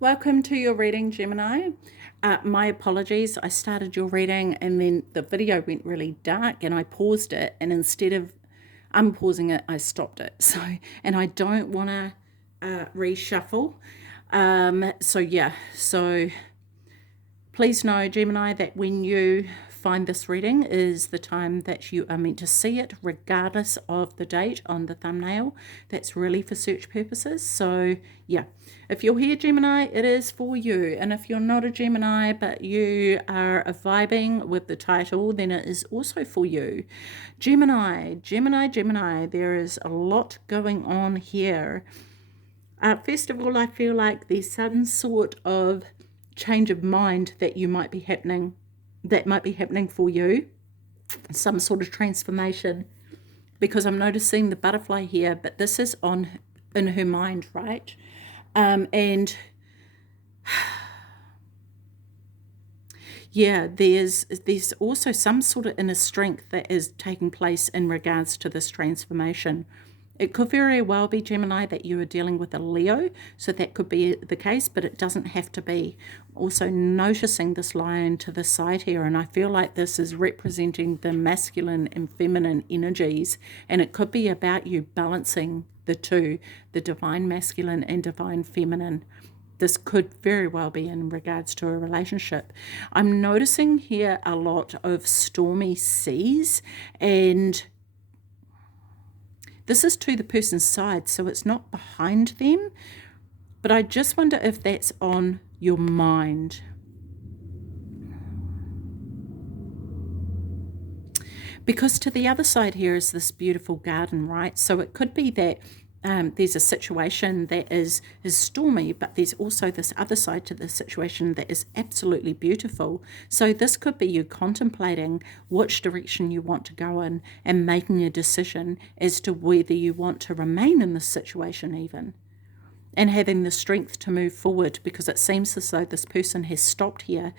Welcome to your reading, Gemini. My apologies. I started your reading and then the video went really dark and I paused it, and instead of unpausing it, I stopped it. And I don't want to reshuffle. So please know, Gemini, that when you find this reading is the time that you are meant to see it, regardless of the date on the thumbnail. That's really for search purposes. So yeah, if you're here, Gemini, it is for you. And if you're not a Gemini, but you are vibing with the title, then it is also for you. Gemini, there is a lot going on here. First of all, I feel like there's some sort of change of mind that might be happening for you, some sort of transformation, because I'm noticing the butterfly here, but this is in her mind, right? And yeah, there's also some sort of inner strength that is taking place in regards to this transformation. It could very well be, Gemini, that you are dealing with a Leo, so that could be the case, but it doesn't have to be. Also noticing this lion to the side here, and I feel like this is representing the masculine and feminine energies, and it could be about you balancing the two, the divine masculine and divine feminine. This could very well be in regards to a relationship. I'm noticing here a lot of stormy seas, and this is to the person's side, so it's not behind them. But I just wonder if that's on your mind. Because to the other side here is this beautiful garden, right? So it could be that there's a situation that is stormy, but there's also this other side to the situation that is absolutely beautiful. So this could be you contemplating which direction you want to go in and making a decision as to whether you want to remain in this situation even, and having the strength to move forward, because it seems as though this person has stopped here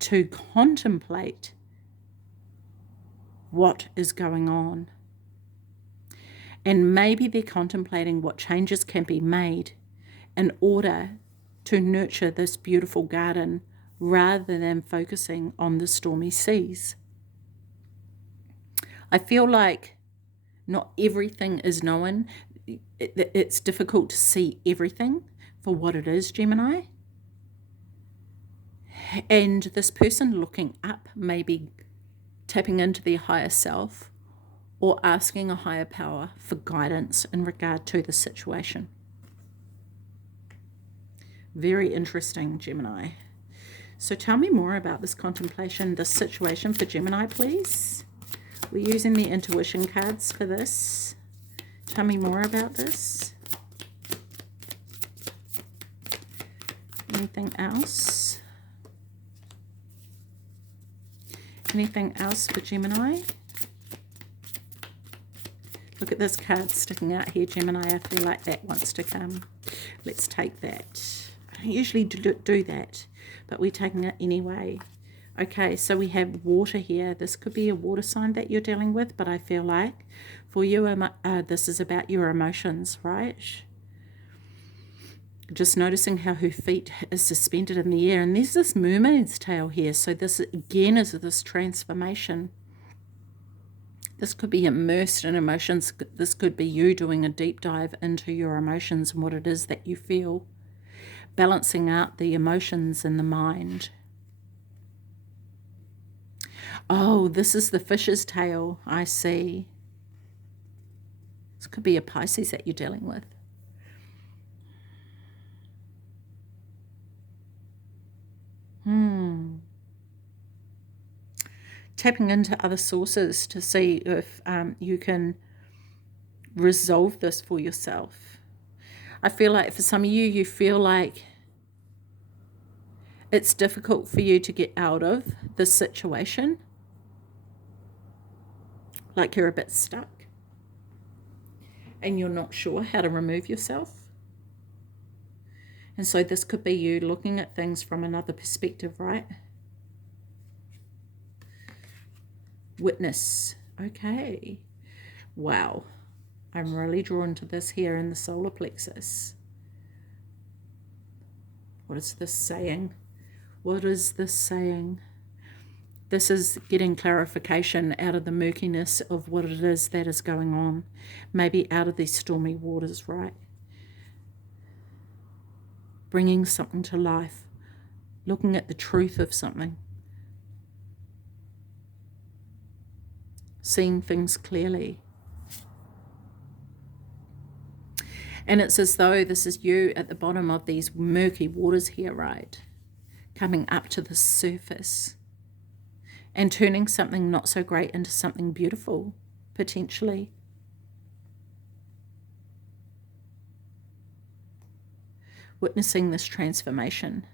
to contemplate what is going on. And maybe they're contemplating what changes can be made in order to nurture this beautiful garden rather than focusing on the stormy seas. I feel like not everything is known. It's difficult to see everything for what it is, Gemini. And this person looking up, maybe tapping into their higher self, or asking a higher power for guidance in regard to the situation. Very interesting, Gemini. So tell me more about this contemplation, this situation for Gemini, please. We're using the intuition cards for this. Tell me more about this. Anything else? Anything else for Gemini? Look at this card sticking out here, Gemini. I feel like that wants to come. Let's take that. I don't usually do that, but we're taking it anyway. Okay, so we have water here. This could be a water sign that you're dealing with, but I feel like for you, this is about your emotions, right? Just noticing how her feet is suspended in the air. And there's this mermaid's tail here. So this, again, is this transformation. This could be immersed in emotions. This could be you doing a deep dive into your emotions and what it is that you feel. Balancing out the emotions in the mind. Oh, this is the fish's tail. I see. This could be a Pisces that you're dealing with. Tapping into other sources to see if you can resolve this for yourself. I feel like for some of you, you feel like it's difficult for you to get out of this situation. Like you're a bit stuck and you're not sure how to remove yourself. And so this could be you looking at things from another perspective, right? Witness. Okay. Wow. I'm really drawn to this here in the solar plexus. What is this saying? What is this saying? This is getting clarification out of the murkiness of what it is that is going on. Maybe out of these stormy waters, right? Bringing something to life. Looking at the truth of something. Seeing things clearly. And it's as though this is you at the bottom of these murky waters here, right? Coming up to the surface. And turning something not so great into something beautiful, potentially. Witnessing this transformation,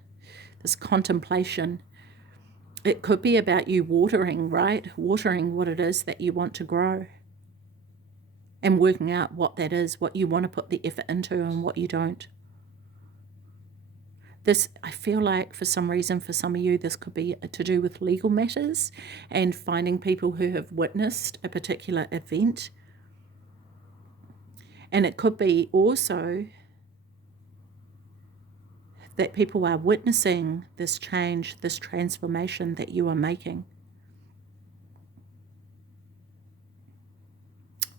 this contemplation. It could be about you watering, right? Watering what it is that you want to grow. And working out what that is, what you want to put the effort into and what you don't. This, I feel like for some reason, for some of you, this could be to do with legal matters and finding people who have witnessed a particular event. And it could be also that people are witnessing this change, this transformation that you are making.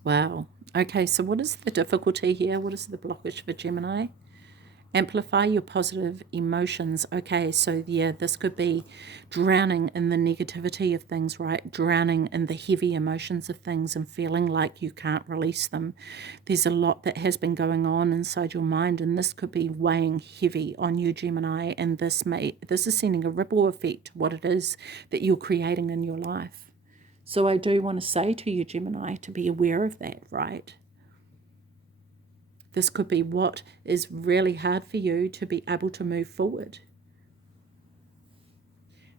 Wow. Okay, so what is the difficulty here? What is the blockage for Gemini? Amplify your positive emotions. Okay, so yeah, this could be drowning in the negativity of things, right? Drowning in the heavy emotions of things and feeling like you can't release them. There's a lot that has been going on inside your mind, and this could be weighing heavy on you, Gemini, and this is sending a ripple effect to what it is that you're creating in your life. So I do want to say to you, Gemini, to be aware of that, right? This could be what is really hard for you to be able to move forward.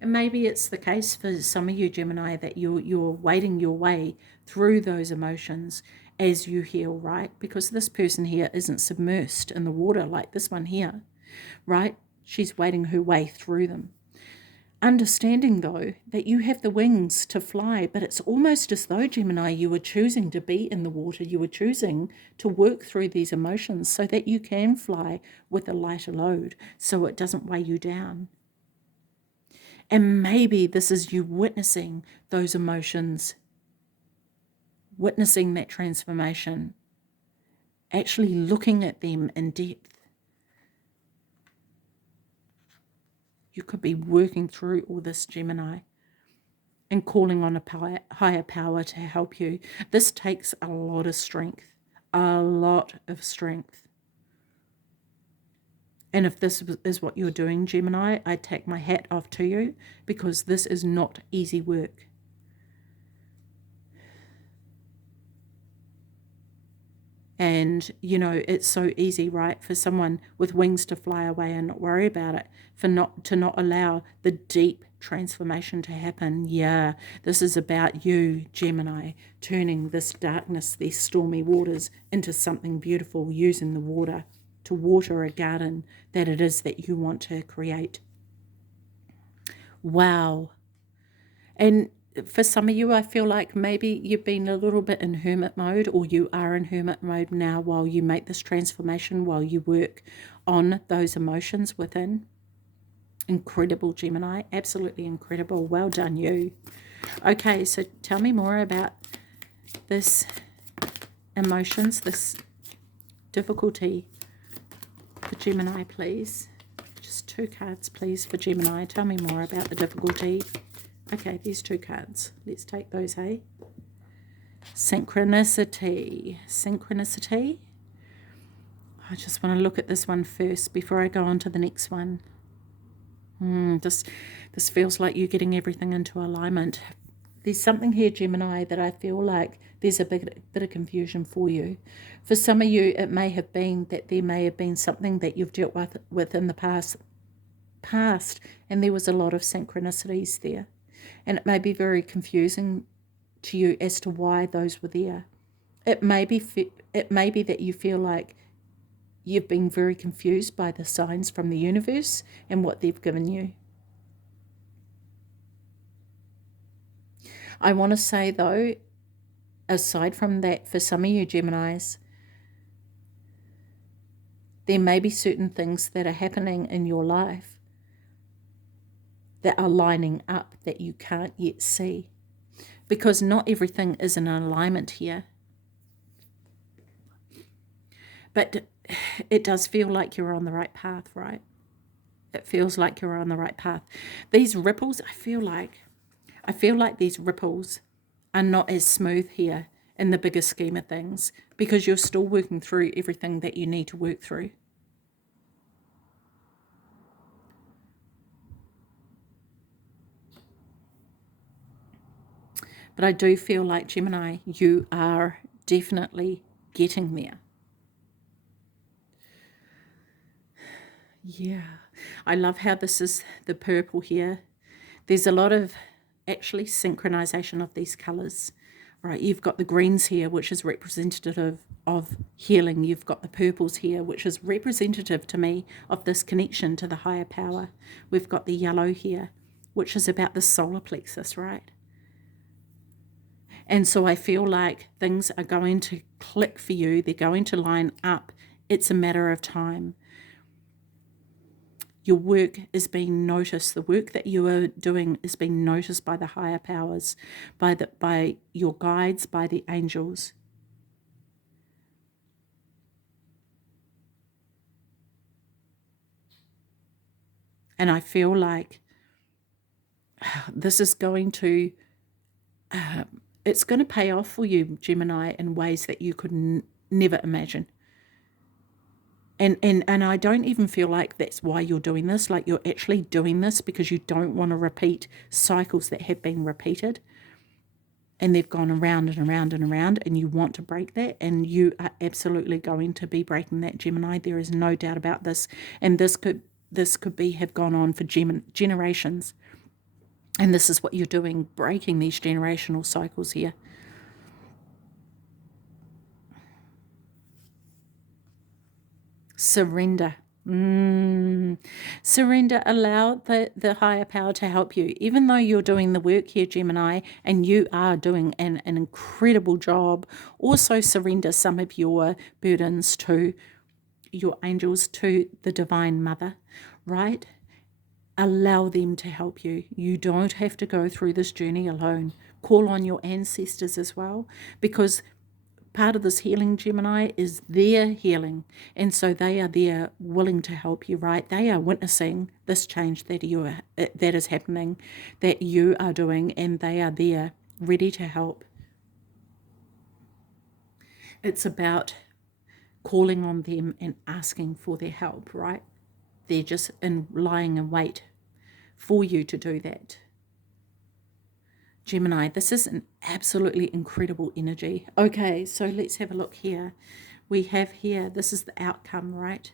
And maybe it's the case for some of you, Gemini, that you're wading your way through those emotions as you heal, right? Because this person here isn't submersed in the water like this one here, right? She's wading her way through them. Understanding, though, that you have the wings to fly, but it's almost as though, Gemini, you were choosing to be in the water. You were choosing to work through these emotions so that you can fly with a lighter load, so it doesn't weigh you down. And maybe this is you witnessing those emotions, witnessing that transformation, actually looking at them in depth. You could be working through all this, Gemini, and calling on a higher power to help you. This takes a lot of strength, a lot of strength. And if this is what you're doing, Gemini, I take my hat off to you, because this is not easy work. And, you know, it's so easy, right, for someone with wings to fly away and not worry about it, to not allow the deep transformation to happen. Yeah, this is about you, Gemini, turning this darkness, these stormy waters, into something beautiful, using the water to water a garden that it is that you want to create. Wow. And for some of you, I feel like maybe you've been a little bit in hermit mode, or you are in hermit mode now while you make this transformation, while you work on those emotions within. Incredible, Gemini. Absolutely incredible. Well done, you. Okay, so tell me more about this emotions, this difficulty for Gemini, please. Just 2 cards, please, for Gemini. Tell me more about the difficulty. Okay, these 2 cards. Let's take those, hey? Synchronicity. Synchronicity. I just want to look at this one first before I go on to the next one. This feels like you're getting everything into alignment. There's something here, Gemini, that I feel like there's a bit of confusion for you. For some of you, it may have been that there may have been something that you've dealt with in the past, and there was a lot of synchronicities there. And it may be very confusing to you as to why those were there. It may be that you feel like you've been very confused by the signs from the universe and what they've given you. I want to say, though, aside from that, for some of you, Geminis, There may be certain things that are happening in your life that are lining up that you can't yet see, because not everything is in alignment here. But it does feel like you're on the right path, right? It feels like you're on the right path. These ripples, I feel like these ripples are not as smooth here in the bigger scheme of things, because you're still working through everything that you need to work through. But I do feel like, Gemini, you are definitely getting there. Yeah, I love how this is the purple here. There's a lot of actually synchronization of these colors, right? You've got the greens here, which is representative of healing. You've got the purples here, which is representative to me of this connection to the higher power. We've got the yellow here, which is about the solar plexus, right? And so I feel like things are going to click for you. They're going to line up. It's a matter of time. Your work is being noticed. The work that you are doing is being noticed by the higher powers, by your guides, by the angels. And I feel like this is going to, it's going to pay off for you, Gemini, in ways that you could never imagine. And I don't even feel like that's why you're doing this. Like, you're actually doing this because you don't want to repeat cycles that have been repeated and they've gone around and around and around, and you want to break that, and you are absolutely going to be breaking that, Gemini. There is no doubt about this. And this could have gone on for generations. And this is what you're doing, breaking these generational cycles here. Surrender. Surrender. Allow the higher power to help you. Even though you're doing the work here, Gemini, and you are doing an incredible job, also surrender some of your burdens to your angels, to the Divine Mother, right? Allow them to help you. You don't have to go through this journey alone. Call on your ancestors as well, because part of this healing, Gemini, is their healing. And so they are there willing to help you, right? They are witnessing this change that is happening, that you are doing, and they are there ready to help. It's about calling on them and asking for their help, right? They're just lying in wait for you to do that. Gemini, this is an absolutely incredible energy. Okay, so let's have a look here. We have here, this is the outcome, right?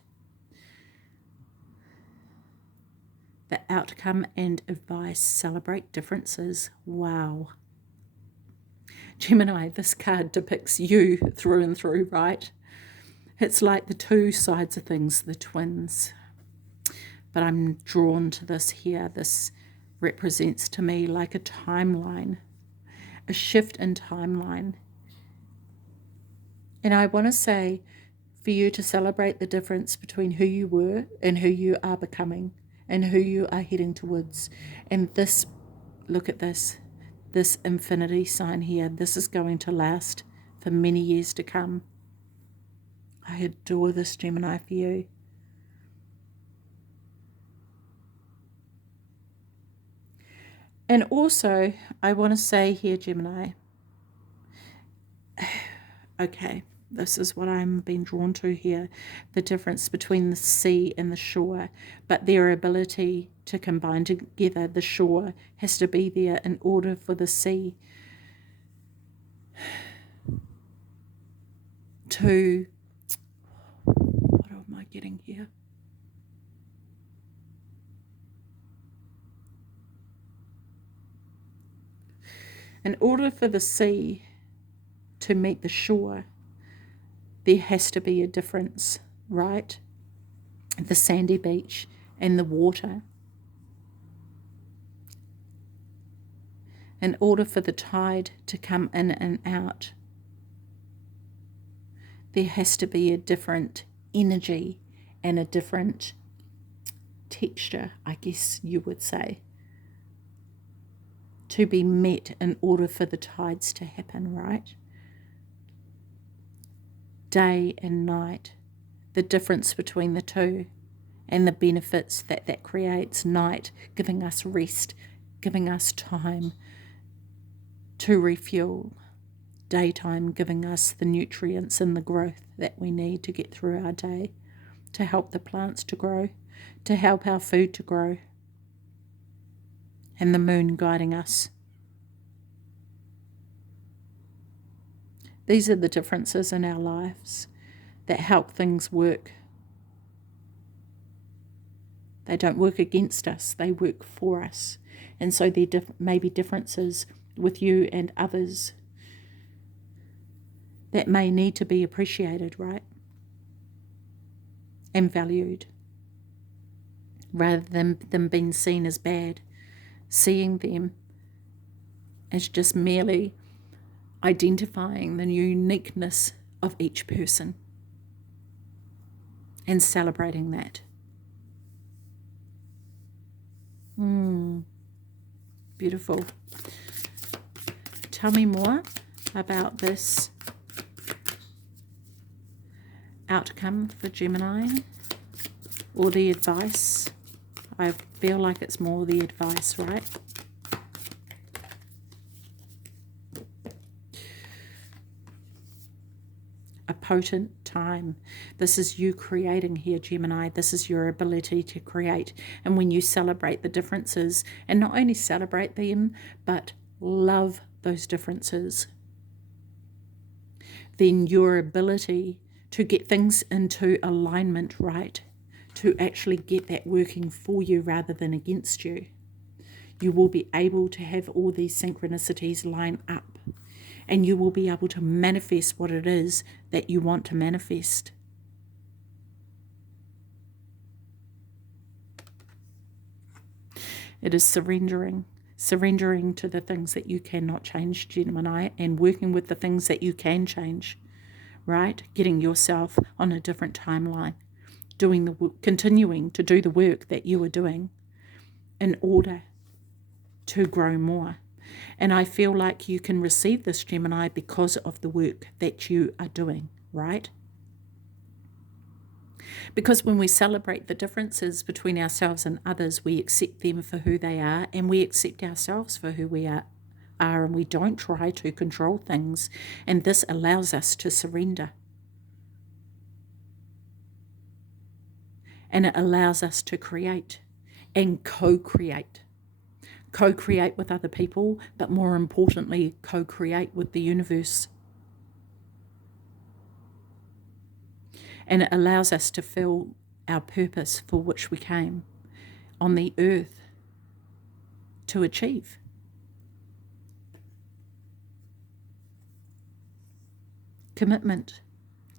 The outcome and advice. Celebrate differences. Wow. Gemini, this card depicts you through and through, right? It's like the two sides of things, the twins. But I'm drawn to this here. This represents to me like a timeline, a shift in timeline. And I want to say for you to celebrate the difference between who you were and who you are becoming and who you are heading towards. And this, look at this infinity sign here. This is going to last for many years to come. I adore this, Gemini, for you. And also, I want to say here, Gemini, okay, this is what I'm being drawn to here, the difference between the sea and the shore, but their ability to combine together. The shore has to be there in order for the sea to, what am I getting here? In order for the sea to meet the shore, there has to be a difference, right? The sandy beach and the water. In order for the tide to come in and out, there has to be a different energy and a different texture, I guess you would say, to be met in order for the tides to happen, right? Day and night, the difference between the two, and the benefits that that creates. Night giving us rest, giving us time to refuel. Daytime giving us the nutrients and the growth that we need to get through our day, to help the plants to grow, to help our food to grow. And the moon guiding us. These are the differences in our lives that help things work. They don't work against us, they work for us. And so there may be differences with you and others that may need to be appreciated, right? And valued. Rather than them being seen as bad, seeing them as just merely identifying the uniqueness of each person and celebrating that. Beautiful. Tell me more about this outcome for Gemini, or the advice. I feel like it's more the advice, right? A potent time. This is you creating here, Gemini. This is your ability to create. And when you celebrate the differences, and not only celebrate them, but love those differences, then your ability to get things into alignment, right? To actually get that working for you rather than against you. You will be able to have all these synchronicities line up. And you will be able to manifest what it is that you want to manifest. It is surrendering to the things that you cannot change, Gemini, and working with the things that you can change, right? Getting yourself on a different timeline, continuing to do the work that you are doing in order to grow more. And I feel like you can receive this, Gemini, because of the work that you are doing, right? Because when we celebrate the differences between ourselves and others, we accept them for who they are, and we accept ourselves for who we are, and we don't try to control things. And this allows us to surrender. And it allows us to create and co-create. Co-create with other people, but more importantly, co-create with the universe. And it allows us to feel our purpose for which we came on the earth to achieve. Commitment.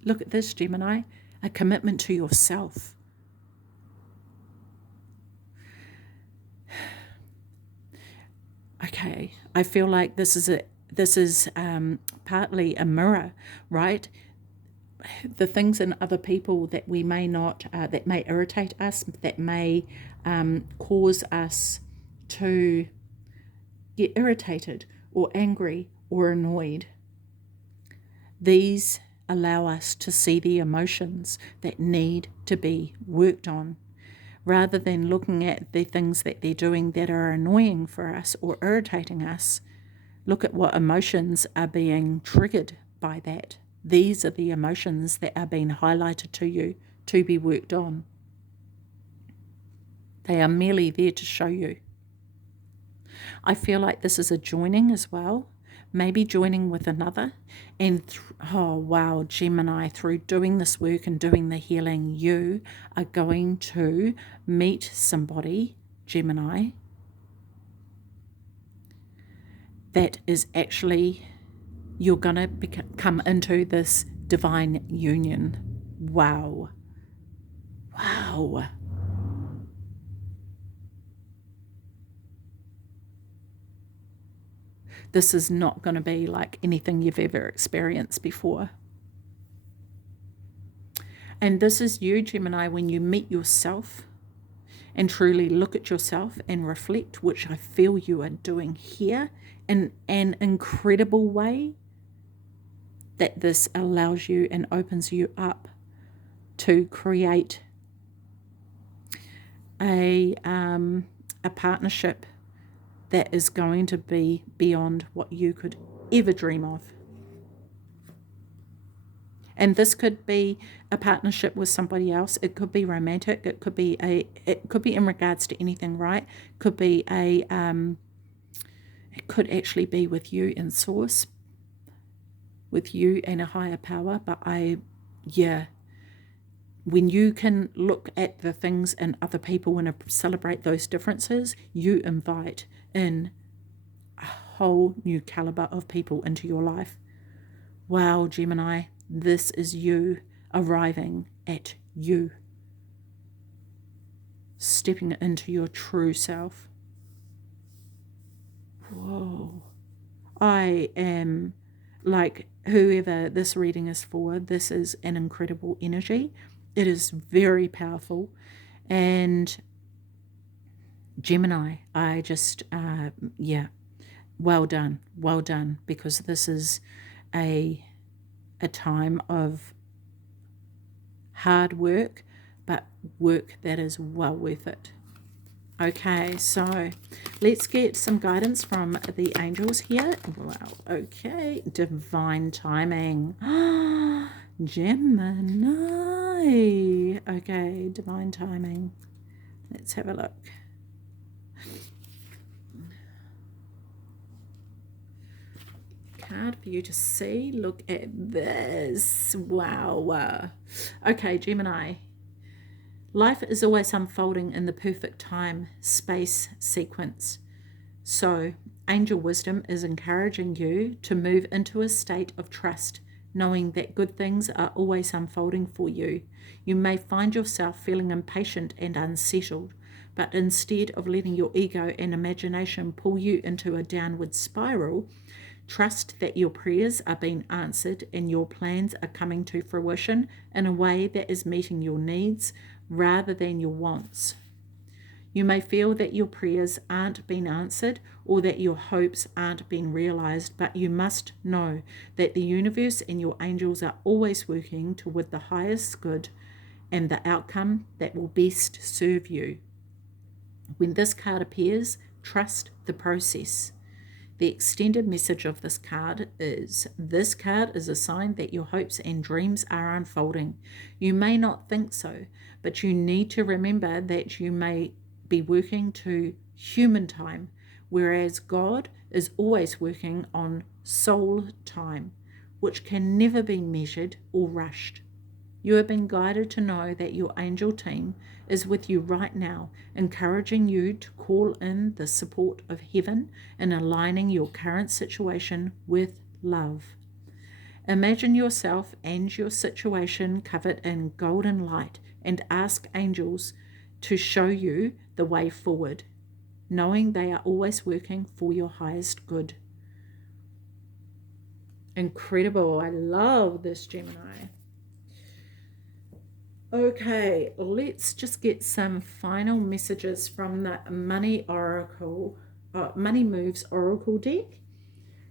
Look at this, Gemini, a commitment to yourself. Okay, I feel like this is partly a mirror, right? The things in other people that we may not, that may irritate us, that may cause us to get irritated or angry or annoyed. These allow us to see the emotions that need to be worked on, rather than looking at the things that they're doing that are annoying for us or irritating us. Look at what emotions are being triggered by that. These are the emotions that are being highlighted to you to be worked on. They are merely there to show you. I feel like this is a joining as well. Maybe joining with another, and oh wow, Gemini, through doing this work and doing the healing, you are going to meet somebody, Gemini, that is actually, you're going to come into this divine union. Wow. Wow. This is not going to be like anything you've ever experienced before. And this is you, Gemini, when you meet yourself and truly look at yourself and reflect, which I feel you are doing here in an incredible way, that this allows you and opens you up to create a partnership that is going to be beyond what you could ever dream of. And this could be a partnership with somebody else. It could be romantic. It could be in regards to anything, right? Could be it could actually be with you in source, with you and a higher power. But when you can look at the things in other people and celebrate those differences, you invite in a whole new caliber of people into your life. Wow, Gemini, this is you arriving at you, stepping into your true self. Whoa. I am, like, whoever this reading is for, this is an incredible energy. It is very powerful. And Gemini, I just, well done, because this is a time of hard work, but work that is well worth it. Okay, so let's get some guidance from the angels here. Wow, okay, divine timing. Gemini. Okay, divine timing. Let's have a look. Card for you to see. Look at this. Wow. Okay, Gemini. Life is always unfolding in the perfect time, space, sequence. So, angel wisdom is encouraging you to move into a state of trust, knowing that good things are always unfolding for you. You may find yourself feeling impatient and unsettled, but instead of letting your ego and imagination pull you into a downward spiral, trust that your prayers are being answered and your plans are coming to fruition in a way that is meeting your needs rather than your wants. You may feel that your prayers aren't being answered or that your hopes aren't being realized, but you must know that the universe and your angels are always working toward the highest good and the outcome that will best serve you. When this card appears, trust the process. The extended message of this card is a sign that your hopes and dreams are unfolding. You may not think so, but you need to remember that you may be working to human time, whereas God is always working on soul time, which can never be measured or rushed. You have been guided to know that your angel team is with you right now, encouraging you to call in the support of heaven and aligning your current situation with love. Imagine yourself and your situation covered in golden light and ask angels to show you the way forward, knowing they are always working for your highest good. Incredible. I love this, Gemini. Okay, let's just get some final messages from the Money Oracle, Money Moves Oracle deck.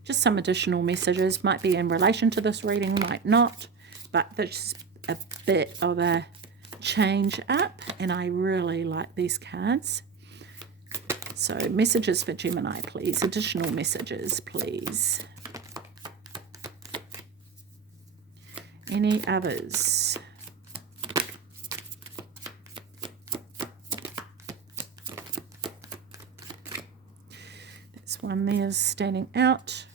Just some additional messages, might be in relation to this reading, might not, but there's a bit of a change up, and I really like these cards. So messages for Gemini, please. Additional messages, please. Any others? This one there is standing out.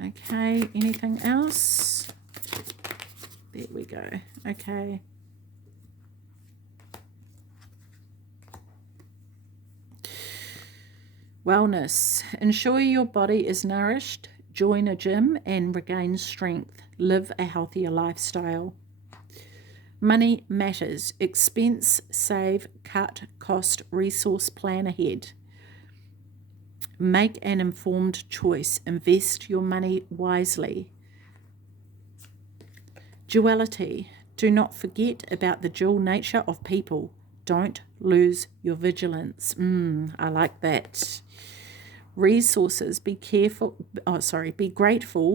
Okay, anything else? There we go. Okay. Wellness. Ensure your body is nourished. Join a gym and regain strength. Live a healthier lifestyle. Money matters. Expense, save, cut, cost, resource plan ahead. Make an informed choice. Invest your money wisely. Duality. Do not forget about the dual nature of people. Don't lose your vigilance. I like that. Resources, be grateful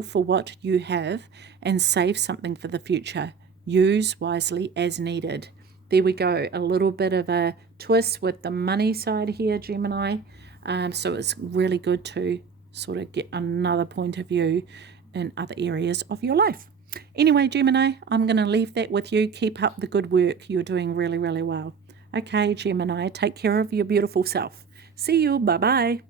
for what you have and save something for the future. Use wisely as needed. There we go, a little bit of a twist with the money side here, Gemini. So it's really good to sort of get another point of view in other areas of your life. Anyway, Gemini, I'm going to leave that with you. Keep up the good work. You're doing really, really well. Okay, Gemini, take care of your beautiful self. See you. Bye-bye.